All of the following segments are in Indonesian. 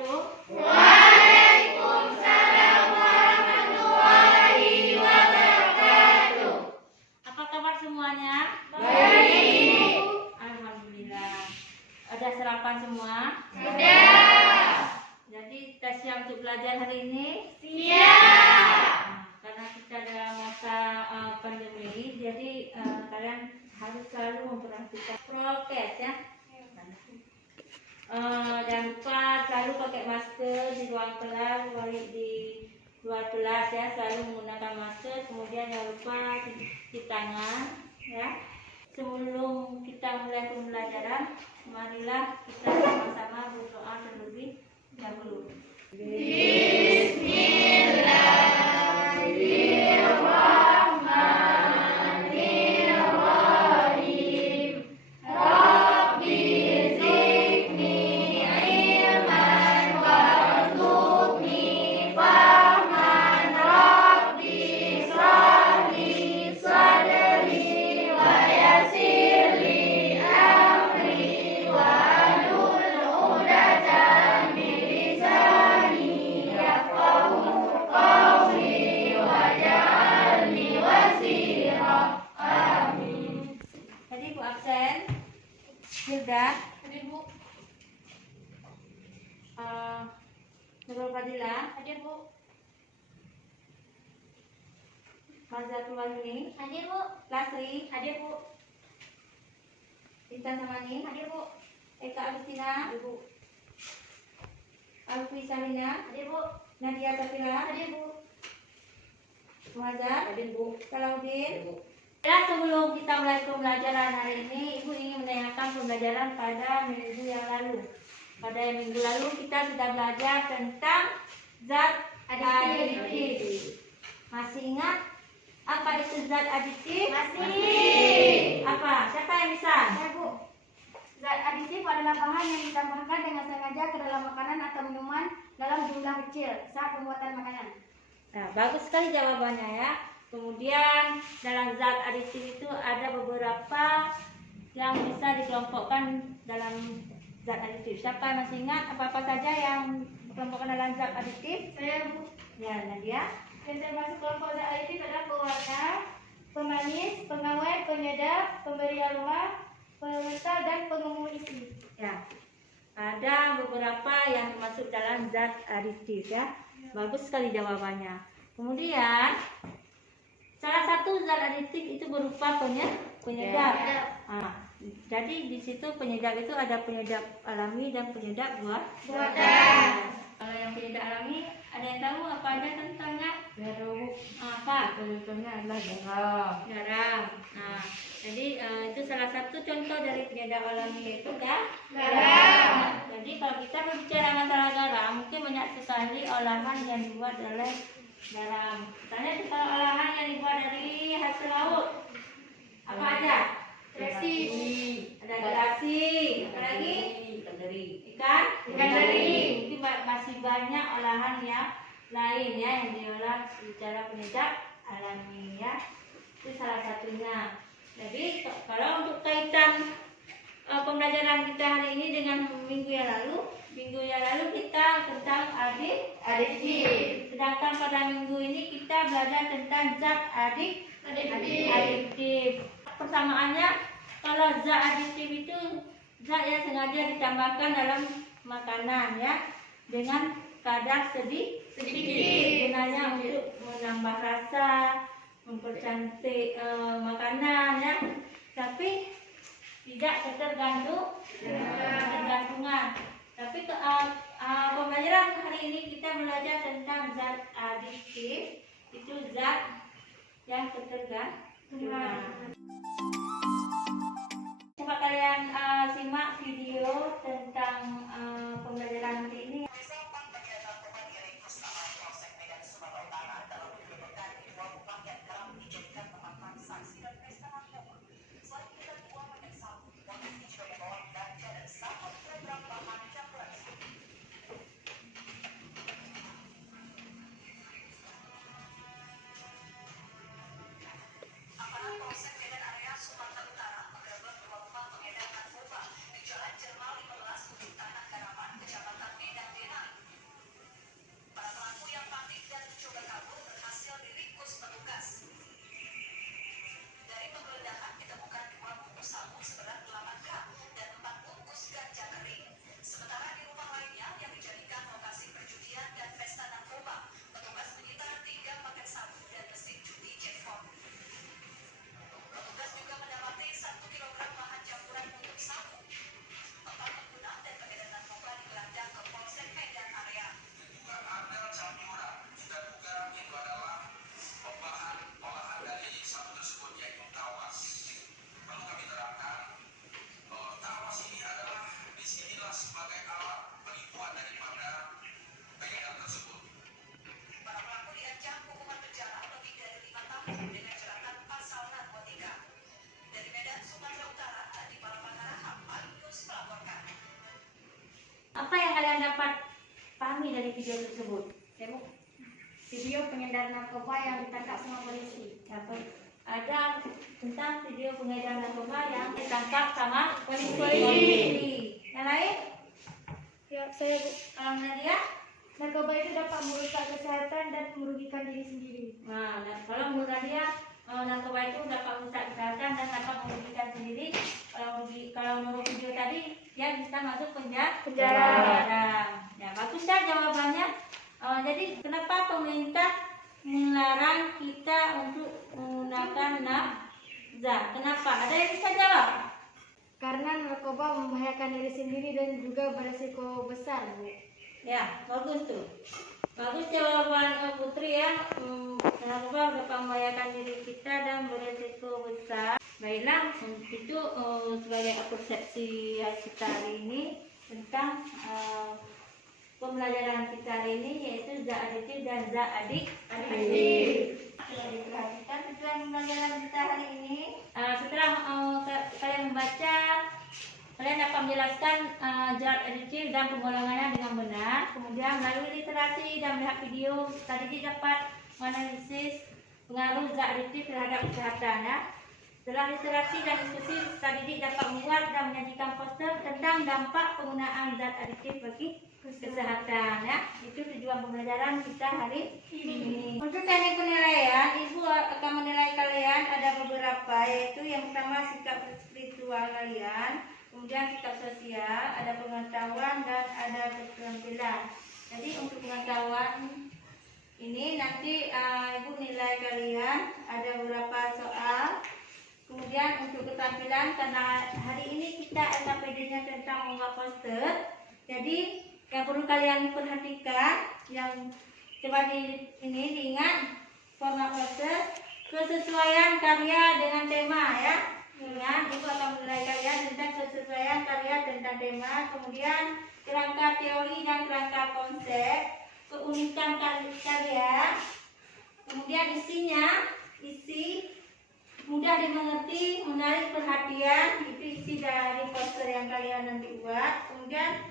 wabarakatuh. Waalaikumsalam warahmatullahi wabarakatuh. Apa kabar semuanya? Baik. Alhamdulillah. Ada sarapan semua? Sudah. Jadi kita siap untuk belajar hari ini? Siap. Karena kita dalam masa pandemi, jadi kalian harus selalu memperhatikan prokes ya. Jangan lupa selalu pakai masker di ruang kelas, di luar kelas ya, selalu menggunakan masker. Kemudian jangan lupa cuci tangan ya. Sebelum kita mulai pembelajaran, marilah kita sama-sama berdoa terlebih dahulu. Bismillahirrahmanirrahim. Rabbi zidni ilman warzuqni fahman. Rabbi shrahli sadri wa yassirli amri wahlul 'uqdatam min lisani yafqahu qawli waj'alni wazira. Amin. Tadi Bu absen. Hilda. Hadir Bu. Nurul Fadila. Hadir Bu. Marzatul Walini. Hadir Bu. Lasri. Hadir Bu. Intan Samani. Hadir Bu. Eka Agustina. Hadir Bu. Alfi Sarina. Hadir Bu. Nadia Tafira. Hadir Bu. Muazzar. Hadir Bu. Salahuddin. Ya, sebelum kita mulai pembelajaran hari ini, Ibu ingin menanyakan pembelajaran pada minggu yang lalu. Pada minggu lalu kita sudah belajar tentang zat aditif. Masih ingat apa itu zat aditif? Masih. Apa? Siapa yang bisa? Saya Bu. Zat aditif adalah bahan yang ditambahkan dengan sengaja ke dalam makanan atau minuman dalam jumlah kecil saat pembuatan makanan. Nah, bagus sekali jawabannya ya. Kemudian dalam zat aditif itu ada beberapa yang bisa dikelompokkan dalam zat aditif. Siapa yang masih ingat apa-apa saja yang dikelompokkan dalam zat aditif? Saya Bu. Ya, Nadia. Yang termasuk kelompok zat aditif adalah pewarna, pemanis, pengawet, penyedap, pemberi aroma, pengental, dan pengumum isi. Ya. Ada beberapa yang termasuk dalam zat aditif ya. Bagus sekali jawabannya. Kemudian salah satu zat aditif itu berupa penyedap. Ah, jadi di situ penyedap itu ada penyedap alami dan penyedap Buatan. Kalau yang penyedap alami, ada yang tahu apa aja tentangnya? Baru Apa? contohnya adalah garam. Garam. Nah, jadi itu salah satu contoh dari penyedap alami yaitu Garam. Jadi kalau kita berbicara masalah garam, mungkin banyak sekali olahan yang dibuat oleh garam. Misalnya kalau olahan yang dibuat dari hasil laut, apa aja? Terasi. Ada gerasi, apa lagi? Ikan teri. Ikan teri. Mungkin masih banyak olahan yang lain ya yang diolah secara penyedap alami ya. Itu salah satunya. Jadi kalau untuk kaitan pembelajaran kita hari ini dengan minggu yang lalu kita tentang Aditif. sedangkan pada minggu ini kita belajar tentang zat aditif. Persamaannya, kalau zat aditif itu zat yang sengaja ditambahkan dalam makanan ya dengan kadar sedikit gunanya untuk menambah rasa, mempercantik makanan ya, tapi tidak ketergantungan. Tapi pembelajaran hari ini kita belajar tentang zat aditif, itu zat yang ketergantungan. Coba kalian simak video tentang pembelajaran hari ini. Apakah proses dengan video tersebut. Tengok. Video pengedar narkoba yang ditangkap sama polisi. Ada tentang video pengedar narkoba yang ditangkap sama polisi. Yang lain? Ya, saya Kalau Nadia? narkoba itu dapat merusak kesehatan dan merugikan diri sendiri. Nah, dan kalau menurut Nadia, narkoba itu dapat merusak kesehatan dan dapat merugikan sendiri. Kalau menurut video tadi, dia bisa masuk penjara. Ya, bagus ya jawabannya. Jadi kenapa pemerintah melarang kita untuk menggunakan nafza? Kenapa? Ada yang bisa jawab? Karena narkoba membahayakan diri sendiri dan juga beresiko besar, Bu. Ya, bagus tuh. Bagus jawaban Putri ya. Narkoba dapat membahayakan diri kita dan beresiko besar. Baiklah, itu sebagai persepsi kita hari ini tentang pembelajaran kita hari ini, yaitu zat aditif dan zat adiktif. Coba diperhatikan tujuan pembelajaran kita hari ini. Setelah kalian membaca, kalian dapat menjelaskan zat aditif dan penggolongannya dengan benar. Kemudian melalui literasi dan melihat video, tadi dapat menganalisis pengaruh zat aditif terhadap kesehatan. Ya. Setelah literasi dan diskusi, tadi dapat membuat dan menyajikan poster tentang dampak penggunaan zat aditif bagi kesehatan. Ya. Itu tujuan pembelajaran kita hari ini. Untuk teknik penilaian, Ibu akan menilai kalian ada beberapa, yaitu yang pertama sikap spiritual kalian, kemudian sikap sosial, ada pengetahuan dan ada keterampilan. Jadi untuk pengetahuan ini nanti Ibu nilai kalian ada beberapa soal. Kemudian untuk keterampilan, karena hari ini kita LKPD-nya tentang membuat poster, jadi yang perlu kalian perhatikan, yang coba diingat format poster, kesesuaian karya dengan tema ya. Ingat, Ibu akan menilai kalian tentang kesesuaian karya tentang tema, kemudian kerangka teori dan kerangka konsep, keunikan karya, kemudian isi mudah dimengerti, menarik perhatian, itu isi dari poster yang kalian nanti buat. Kemudian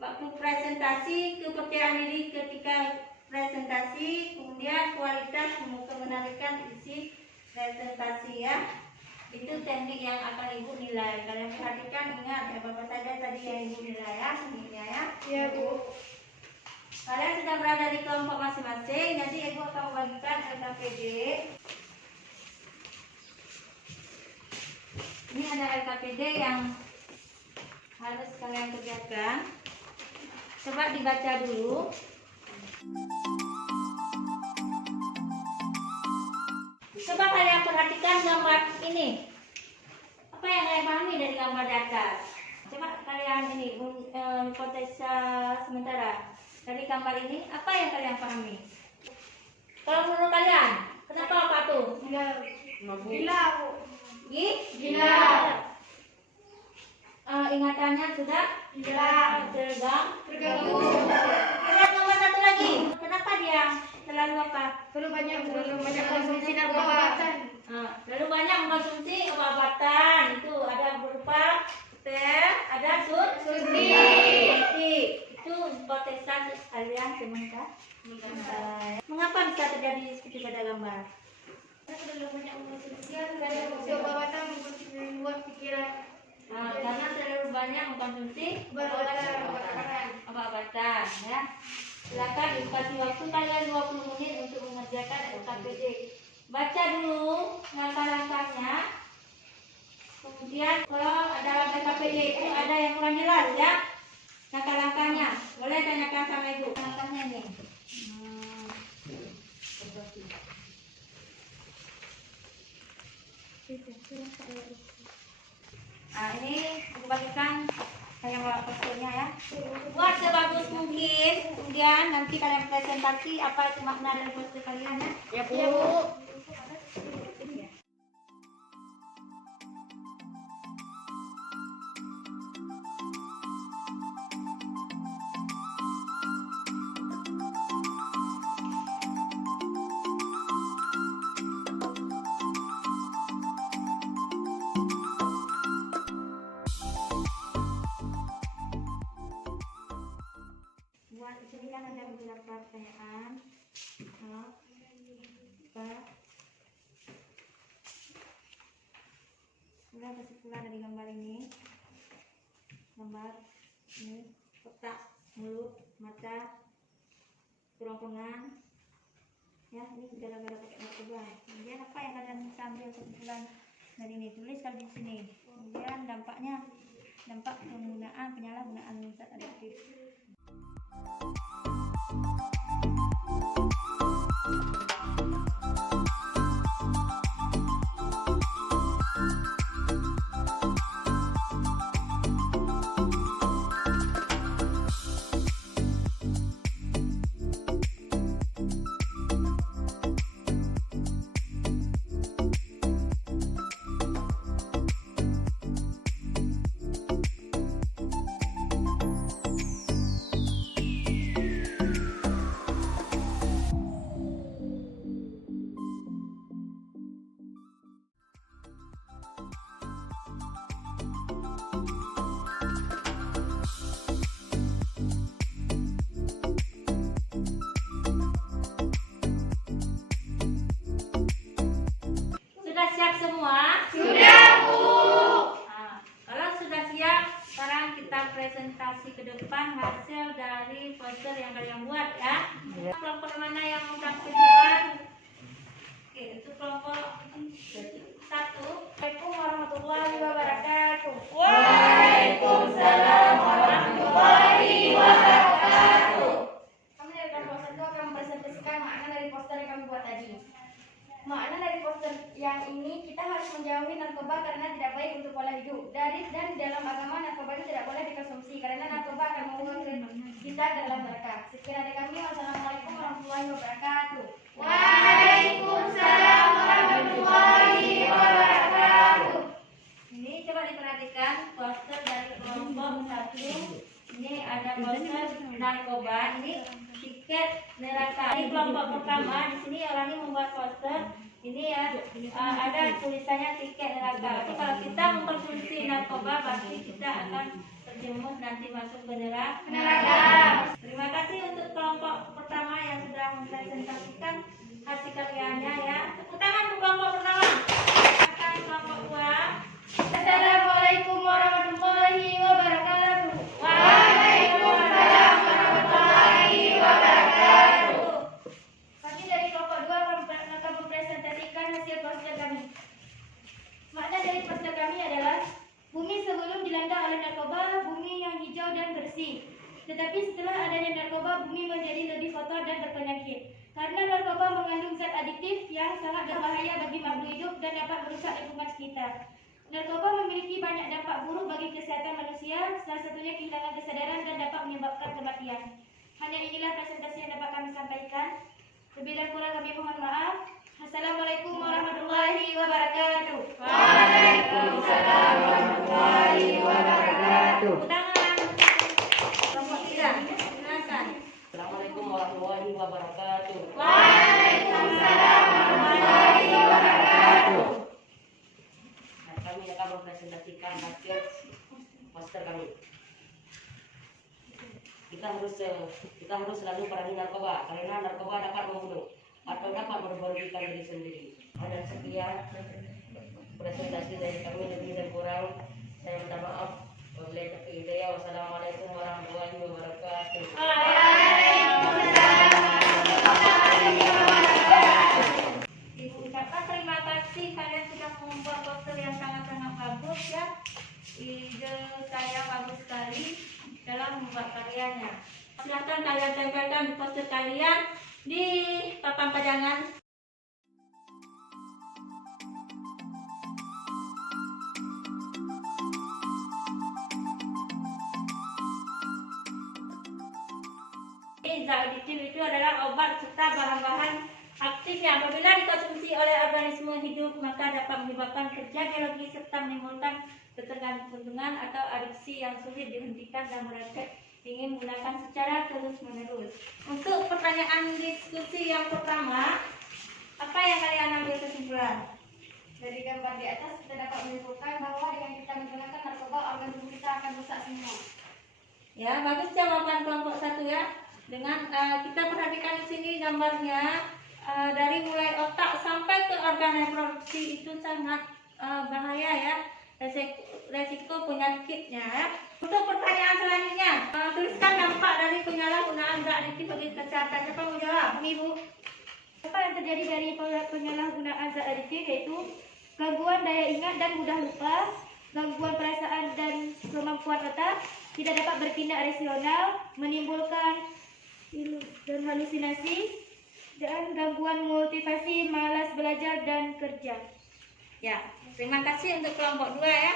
waktu presentasi, kepercayaan diri ketika presentasi, kemudian kualitas menarikkan isi presentasi ya. Itu teknik yang akan Ibu nilai. Kalian perhatikan, ingat ya apa saja tadi yang Ibu nilai ya, tekniknya ya. Iya, Bu. Kalian sudah berada di kelompok masing-masing, nanti Ibu akan membagikan LKPD. Ini ada LKPD yang harus kalian kerjakan. Coba dibaca dulu. Coba kalian perhatikan gambar ini. Apa yang kalian pahami dari gambar di atas? Coba kalian ini hipotesa sementara. Dari gambar ini, apa yang kalian pahami? Kalau menurut kalian, kenapa apa tuh? Gila, Bu. Gila. Ingatannya sudah terganggu. Lihat nomor satu lagi. Kenapa dia terlalu apa? Terlalu banyak konsumsi narkoba. Terlalu banyak mengkonsumsi obat-obatan. Itu ada berupa pil, ada suntik. Itu hipotesa kalian sementara. Mengapa bisa terjadi seperti pada gambar? Terlalu banyak mengkonsumsi obat-obatan membuat pikiran. Karena terlalu banyak mengkonsumsi obat-obatan ya. Silakan dikasih waktu kalian 20 menit untuk mengerjakan LKPD. Baca dulu langkah-langkahnya. Kemudian kalau ada LKPD itu ada yang kurang jelas ya, langkah-langkahnya boleh tanyakan sama Ibu. Langkahnya nih. Ini aku bagikan saya bawa posternya ya. Buat sebagus mungkin, kemudian nanti kalian presentasi apa itu makna dari poster kalian ya. Ya, Bu. Buat sini kan ada Itulah kesimpulan dari gambar ini. Gambar ini otak, mulut, mata, kerongkongan. Ya, ini gara-gara pakai narkoba. Kemudian apa yang kalian bisa ambil kesimpulan dari ini? Tulis kalau di sini. Kemudian dampaknya, dampak penyalahgunaan zat adiktif. Sudah siap semua? Sudah, Bu. Nah, kalau sudah siap, sekarang kita presentasi ke depan hasil dari poster yang kalian buat ya. Kelompok mana yang tampil duluan? Oke, itu kelompok 1. Assalamualaikum warahmatullahi wabarakatuh. Waalaikumsalam warahmatullahi wabarakatuh. Kami dari kelompok 1 akan mempresentasikan makna dari poster yang kami buat tadi. Makna dari poster yang ini, kita harus menjauhi narkoba karena tidak baik untuk pola hidup. Dan dalam agama narkoba itu tidak boleh dikonsumsi karena narkoba akan membuat kita dalam neraka. Sekian dari kami. Wassalamualaikum warahmatullahi wabarakatuh. Waalaikumsalam warahmatullahi wabarakatuh. Ini coba diperhatikan poster dari kelompok 1. Ini ada poster narkoba, ini tiket neraka. Ini kelompok pertama, di sini orangnya membuat poster. Ini ya ada tulisannya tiket neraka. Tapi kalau kita mengkonsumsi narkoba, pasti kita akan terjerumus nanti masuk ke neraka. Terima kasih untuk kelompok pertama yang sudah mempresentasikan hasil karyanya ya. Tepuk tangan untuk kelompok pertama. Akan kelompok 2. Assalamualaikum warahmatullahi wabarakatuh. Waalaikumsalam warahmatullahi wabarakatuh. Kami dari kelompok 2 akan mempresentasikan hasil poster kami. Makna dari poster kami adalah bumi sebelum dilanda oleh narkoba, bumi yang hijau dan bersih. Tetapi setelah adanya narkoba, bumi menjadi lebih kotor dan berpenyakit. Karena narkoba mengandung zat adiktif yang sangat berbahaya bagi makhluk hidup dan dapat merusak lingkungan sekitar. Narkoba memiliki banyak dampak buruk bagi kesehatan manusia, salah satunya kehilangan kesadaran dan dapat menyebabkan kematian. Hanya inilah presentasi yang dapat kami sampaikan. Lebih dan kurang kami mohon maaf. Assalamualaikum warahmatullahi wabarakatuh. Waalaikumsalam warahmatullahi wabarakatuh. Tangan. Kelompok 3, silakan. Assalamualaikum warahmatullahi wabarakatuh. Waalaikumsalam warahmatullahi wabarakatuh. Kami akan mempresentasikan hasil poster kami. Kita harus selalu perangi narkoba karena narkoba dapat membunuh atau dapat merugikan diri sendiri. Dan sekian presentasi dari kami, lebih dan kurang saya minta maaf. Wabillahi taufiq hidayah. Wassalamualaikum warahmatullahi wabarakatuh. Ibu ucapkan terima kasih, kalian sudah membuat poster yang sangat-sangat bagus ya. Ide saya bagus sekali dalam membuat karyanya. Silahkan kalian tempelkan di poster kalian di papan pajangan. Zat adiktif itu adalah obat serta bahan-bahan aktif yang apabila dikonsumsi oleh organisme hidup maka dapat menyebabkan kerja biologi serta menimbulkan ketergantungan atau adiksi yang sulit dihentikan dan mereka ingin menggunakan secara terus-menerus. Untuk pertanyaan diskusi yang pertama, apa yang kalian ambil kesimpulan? Dari gambar di atas kita dapat menyimpulkan bahwa dengan kita menggunakan narkoba, organ tubuh kita akan rusak semua. Ya, bagus jawaban kelompok 1 ya. Dengan kita perhatikan di sini gambarnya dari mulai otak sampai ke organ reproduksi itu sangat bahaya ya. bagi kesehatan. Siapa mau jawab? Ibu, apa yang terjadi dari penyalahgunaan zat adiktif yaitu gangguan daya ingat dan mudah lupa, gangguan perasaan dan kemampuan otak, tidak dapat bertindak rasional, menimbulkan dan halusinasi, dan gangguan motivasi, malas belajar dan kerja. Ya, terima kasih untuk kelompok 2 ya.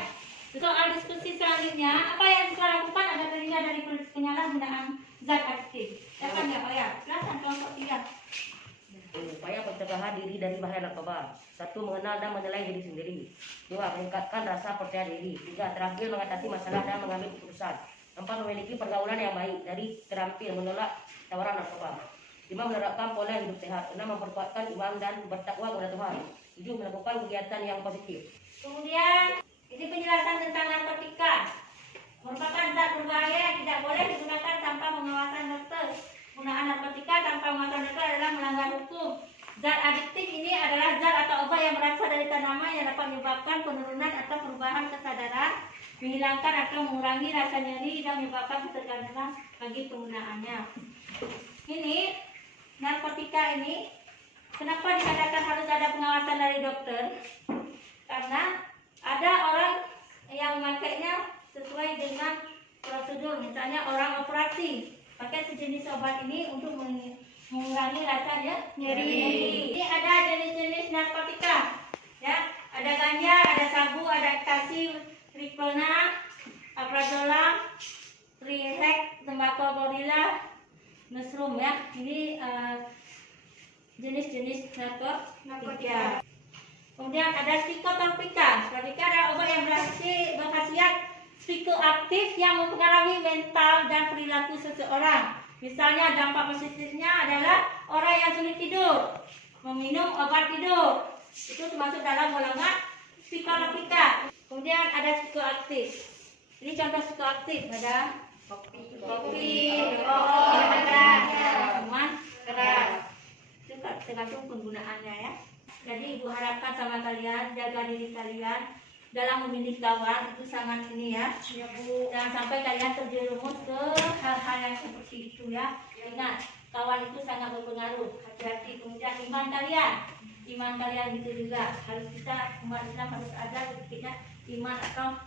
Soal diskusi selanjutnya, apa yang kita lakukan agar terhindar dari penyalahgunaan zat aktif? Siapa ya Pak ya? Silakan kelompok 3. Upaya pencegahan diri dari bahaya narkoba. 1. Mengenal dan menilai diri sendiri. 2. Meningkatkan rasa percaya diri. 3. Terampil mengatasi masalah dan mengambil keputusan. 4. Memiliki pergaulan yang baik. Dari terampil menolak tawaran narkoba. 5. Menerapkan pola hidup sehat. 6. Memperkuatkan iman dan bertakwa kepada Tuhan. 7. Melakukan kegiatan yang positif. Kemudian, ini penjelasan tentang narkotika. Merupakan zat berbahaya yang tidak boleh digunakan tanpa pengawasan dokter. Penggunaan narkotika tanpa pengawasan dokter adalah melanggar hukum. Zat adiktif ini adalah zat atau obat yang berasal dari tanaman yang dapat menyebabkan penurunan atau perubahan kesadaran, menghilangkan atau mengurangi rasa nyeri dan menyebabkan ketergantungan bagi penggunaannya. Ini narkotika ini kenapa dikatakan harus ada pengawasan dari dokter? Karena ada orang yang memakainya sesuai dengan prosedur, misalnya orang operasi pakai sejenis obat ini untuk mengurangi rasa nyeri. Ini ada jenis-jenis narkotika, ya. Ada ganja, ada sabu, ada ekstasi, triptona, aprazolam, trihek, tembakau gorila, mushroom ya. Ini jenis-jenis narkotika. Kemudian ada psikotropika. Tropika adalah obat yang berkhasiat psikoaktif yang mempengaruhi mental dan perilaku seseorang. Misalnya dampak positifnya adalah orang yang sulit tidur, meminum obat tidur. Itu termasuk dalam golongan psikotropika. Kemudian ada psikoaktif. Ini contoh psikoaktif, ada kopi, rokok, minuman keras. Itu tergantung penggunaannya ya. Jadi ibu harapkan sama kalian jaga diri kalian dalam memilih kawan, itu sangat ini ya. Ya Bu. Jangan sampai kalian terjerumus ke hal-hal yang seperti itu ya. Ingat, kawan itu sangat berpengaruh. Hati-hati. Kemudian iman kalian itu juga harus kita umat Islam harus ada sedikitnya iman atau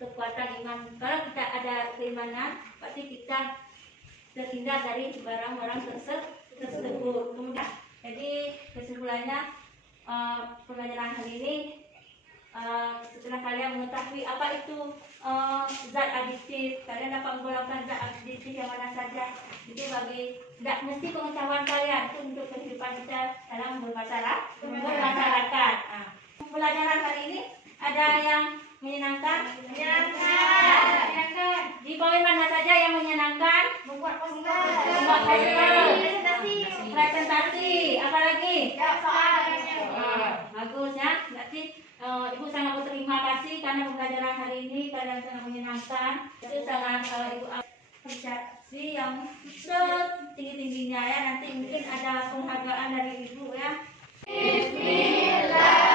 kekuatan iman. Kalau kita ada keimanan, pasti kita terhindar dari barang-barang tersebut. Kemudian jadi kesimpulannya pelajaran hari ini setelah kalian mengetahui apa itu zat adiktif, kalian dapat menggolongkan zat adiktif yang mana saja. Itu bagi tidak mesti pengetahuan kalian, itu untuk kehidupan kita dalam bermasyarakat. Pelajaran hari ini ada yang menyenangkan? Menyenangkan. Di poin mana saja yang menyenangkan? Membuat poster. Presentasi. Apa lagi? Jawab soal. Bagus ya. Berarti Ibu sangat berterima kasih karena pembelajaran hari ini kalian sangat menyenangkan. Itu sangat Ibu apresiasi yang tinggi-tingginya ya. Nanti mungkin ada penghargaan dari Ibu ya. Bismillah.